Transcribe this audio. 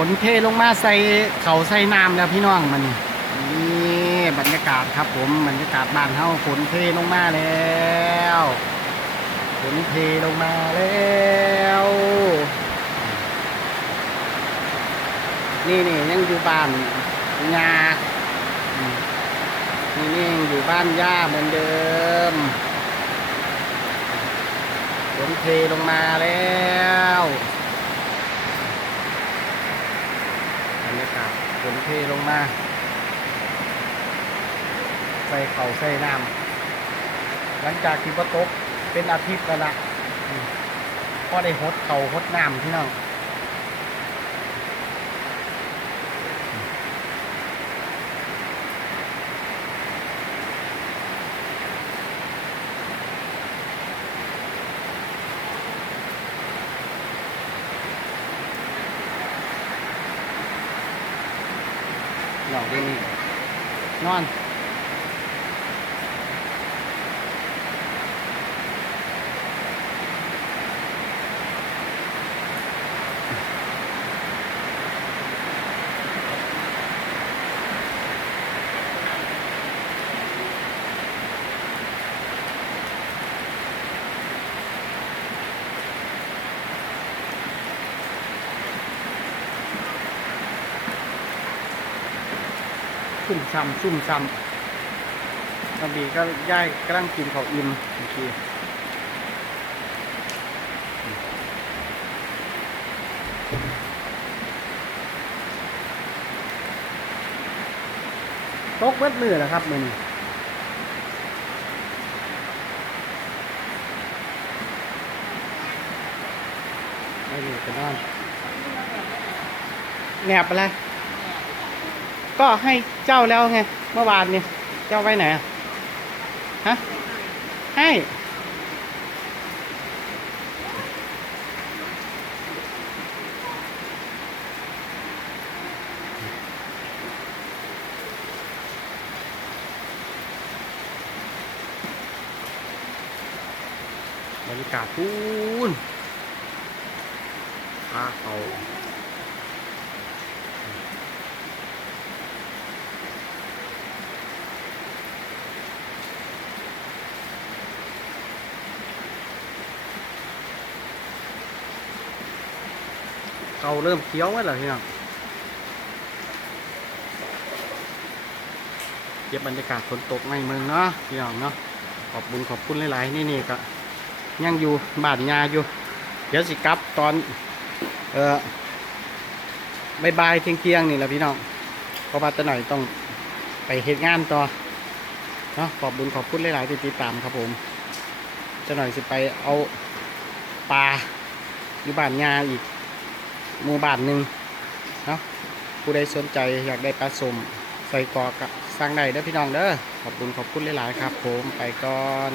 ฝนเทลงมาใส่เขาใส่น้ำแล้วพี่น้องมันนี่บรรยากาศครับผมบรรยากาศบ้านเฮาฝนเทลงมาแล้วฝนเทลงมาแล้วนี่นี่ยังอยู่บ้านยานี่นี่ยังอยู่บ้านย่าเหมือนเดิมฝนเทลงมาแล้วบรรยากาศ ฝนเทลงมา ใส่เข่าใส่น้ำหลังจากที่พตกเป็นอาทิตย์แล้วละอืมพอได้หดเข่าหดน้ำพี่น้อง เราได้นี่นอน ซุ่มซ้ำซุ่มซ้ำตอนนี้ก็ย่ายกำลังกินข้าวอิ่มเมื่อกี้ตกเบิดมือแล้วครับมือนี้ไม่ดีไปนอนแหนบอะไร ก็ให้เจ้าแล้วไง เมื่อวานเนี่ยเจ้าไว้ไหนอะฮะให้บรรยากาศปูนพาเขา เขาเริ่มเคี้ยวแล้วเหรอพี่น้องเก็บบรรยากาศฝนตกในเมืองเนาะพี่น้องเนาะขอบคุณขอบคุณหลายๆนี่นี่ก็ยังอยู่บ้านยาอยู่ เดี๋ยวสิกลับตอน เออบายบายๆเที่ยงเที่ยงๆนี่แหละพี่น้องเพราะว่าจะหน่อยต้องไปเหตุงานต่อเนาะขอบคุณขอบคุณหลายๆที่ติดตามครับผมจะหน่อยสิไปเอาปลาอยู่บ้านยาอีก หมู่บ้านหนึ่งเนาะผู้ใดสนใจอยากได้ปลาสมใส่กอกสร้างได้เด้อพี่น้องเด้อขอบคุณขอบคุณหลายๆครับ ผมไปก่อน